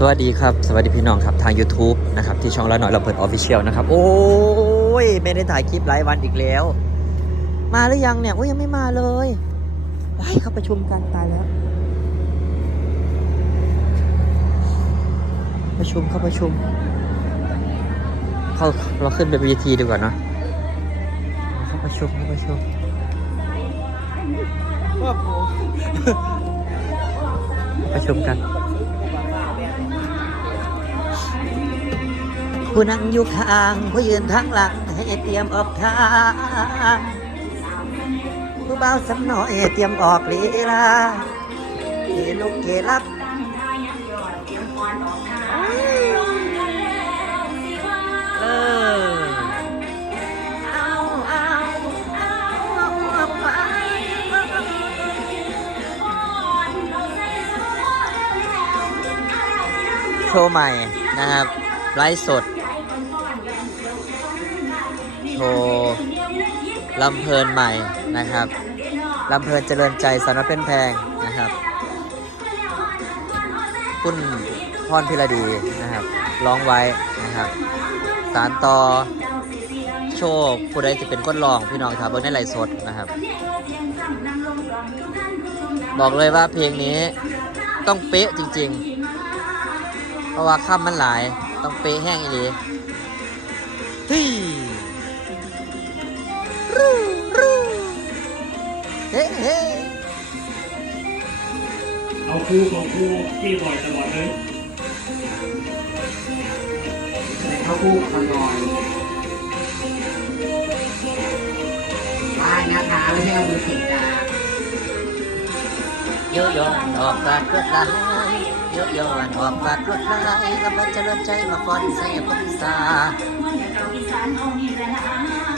สวัสดีครับ สวัสดีพี่น้องครับทาง YouTube นะครับที่ช่องละหน่อยเราเปิดออฟฟิเชียลนะครับ โอ้ยไม่ได้ถ่ายคลิปหลายวันอีกแล้ว มาหรือยังเนี่ยโอ้ยยังไม่มาเลยว้ายเข้าประชุมกันตายแล้ว ประชุมเข้าประชุม เขาเราขึ้นเป็นวีทีดีกว่าเนะเข้าประชุมเข้าประชุมประชุมกัน ผู้นั่งอยู่ข้าง ผู้ยืนทางหลัง ให้เตรียมออกทางผู้เบาสำน้อยเตรียมออกลีลาเกลุกเกลับเออโชว์ใหม่นะครับ ไลฟ์สด โชว์ลำเพลินใหม่นะครับลำเพลินเจริญใจสารเป็นแพงนะครับคุณพรพิรดีนะครับ ร้องไว้นะครับ สารต่อโชคผู้ใดจะเป็นคนรองพี่น้องครับเบิ่งในไลสดนะครับ บอกเลยว่าเพลงนี้ต้องเป๊ะจริง ๆ เพราะว่าข้ามมันหลายต้องเป๊ะแห้งอีหลีเฮ้ย รูรูเฮ้เฮ้เอาครูของครูที่บ่อยตลอดเลยเขาพูดคำนอนได้นะคะไม่ใช่เอามือติดดาโยโย่ออกปากรวดลายโยโย่ออกปากรวดลายกำลังเจริญใจมาฟอนใส่คนสาแ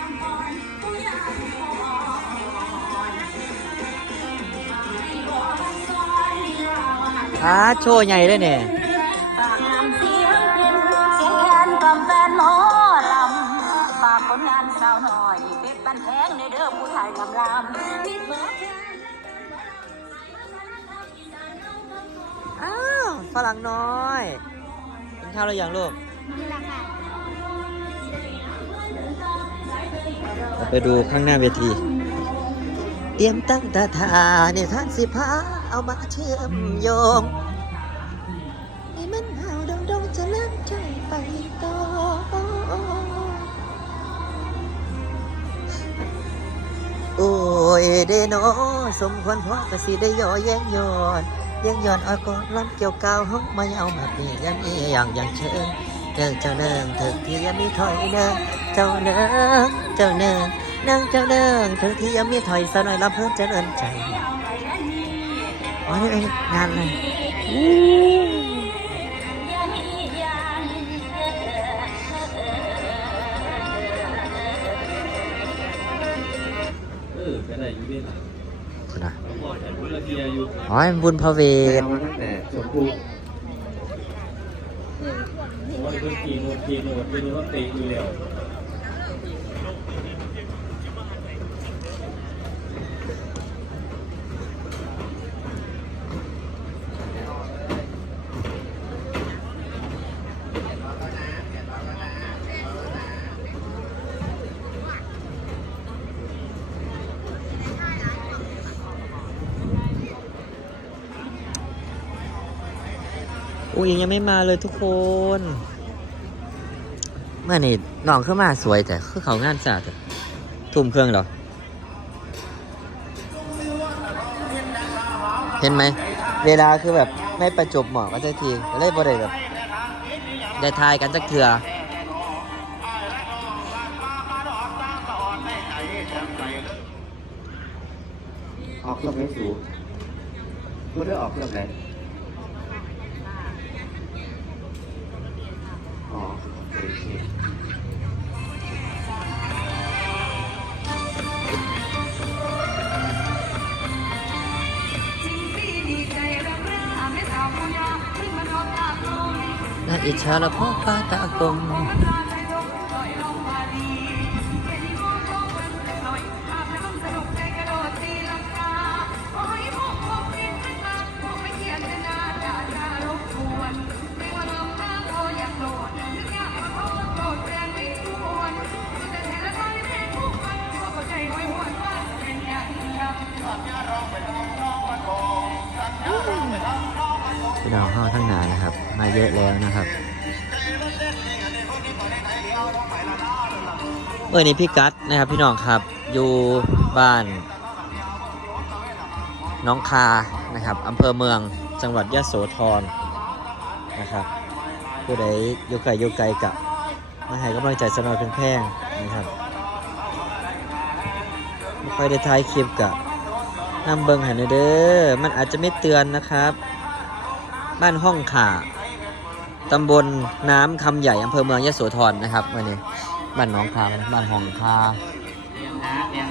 อ่าโชว์ใหญ่เลยเนี่ยฝากนำเสียงเป็นเสียงแคนกำแฟนหมอลำฝากผลงานสาวหน่อยเป็ดปันแพงในเด้อผู้ไทยกำลำนิดเบิดอ้าวฝรั่งน้อยกินข้าวหรือยังลูกเราไปดูข้างหน้าเวทีเตรียมตั้งตาทาเนี่ยท่านสิพาเอามาเชื่อมโยงให้มันเห่าดงดงจะเลื่อนใจไปต่อโอ้ยเดโนสมควรเพราะกสิได้ย่อแย้งย้อนแย้งย้อนอาก่อนล้ำเกี่ยวกาวห้องมาเอามาตียันอีอย่างอย่างเชิงเดินเจ้าเนิงถึงที่ยังมีถอยเนิงเจ้าเนิงเจ้าเนิง นางเจ้าเนิงถึงที่ยังมีถอยสะหน่อยลำเพิ่นเจริญใจอ๋อนี่เองงานอะไรอู้เออเป็นอะไรอยู่ด้วยคุณนะบอกแต่บุญละเทียอยู่อ๋อบุญพระเวทมาตั้งแต่ชมพูว่าเรื่องกีโนดกีโนดเป็นว่าตะอยู่แล้ว อุ้ยยังไม่มาเลยทุกคนเมื่อนี่น้องขึ้นมาสวยแต่คือเขางานจัดอะทุ่มเครื่องเหรอ เห็นไหม เวลาคือแบบไม่ประจบเหมาะกันสักทีก็เลยบ่ได้แบบได้ทายกันสักเถื่อออกเครื่องไม่สูงพูดได้ออกเครื่องไหน อิจฉาละพ่อป้าตากง พี่น้องห้องทั้งหนานะครับ มาเยอะแล้วนะครับเออนี่พี่กัดนะครับพี่น้องครับ อยู่บ้านน้องคานะครับอำเภอเมืองจังหวัดยะโสธรนะครับผู้ใดอยู่ไกลอยู่ไกลกับมาให้กำลังใจสนอยเพียงแพงนะครับไม่ค่อยได้ถ่ายคลิปกับนำเบิงหันเด้อมันอาจจะไม่เตือนนะครับ บ้านห้องขาตำบลน้ำคำใหญ่อำเภอเมืองยะโสธรนะครับวันนี้บ้านหน้องคาบ้านห้องคาเรียงนะเรียนะ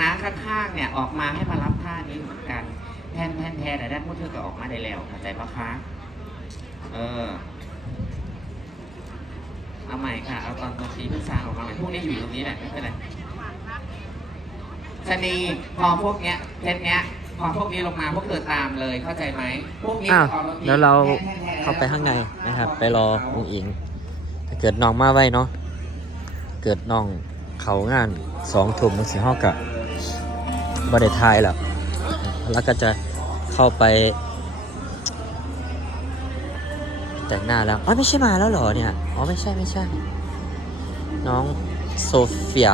น้าข้างๆเนี่ยออกมาให้มารับท่านี้เหมือนกัน แทนแทนแทนแต่ด้านพวกเธอก็ออกมาได้แล้วเข้าใจปะคะ เออ เอาใหม่ค่ะ เอาตอนตอนชี้ขึ้นซางออกมาใหม่พวกนี้อยู่ตรงนี้แหละไม่เป็นไรชะนีพอพวกเนี้ยเทนเนี้ยพอพวกนี้ลงมาพวกเธอตามเลยเข้าใจไหมพวกนี้อ้าวออกมแล้วเราแทนแทนเข้าไปข้างในนะครับ ไปรอองอิงถ้าเกิดน้องมาไว้เนาะเกิดน้องเขางานสองทุ่มนึงสิห้อกะ บริทายแล้วแล้วก็จะเข้าไป แต่งหน้าแล้วอ๋อไม่ใช่มาแล้วเหรอเนี่ยอ๋อไม่ใช่ไม่ใช่ น้องโซเฟีย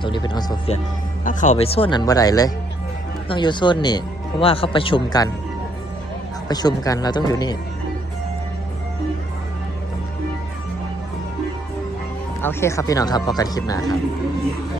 ตรงนี้เป็นน้องโซเฟียถ้าเข้าไปโซนนั้นบ่ได้เลย ต้องอยู่โซนนี่เพราะว่าเขาประชุมกัน ประชุมกันเราต้องอยู่นี่โอเคครับพี่น้องครับพอกันคลิปหน้าครับ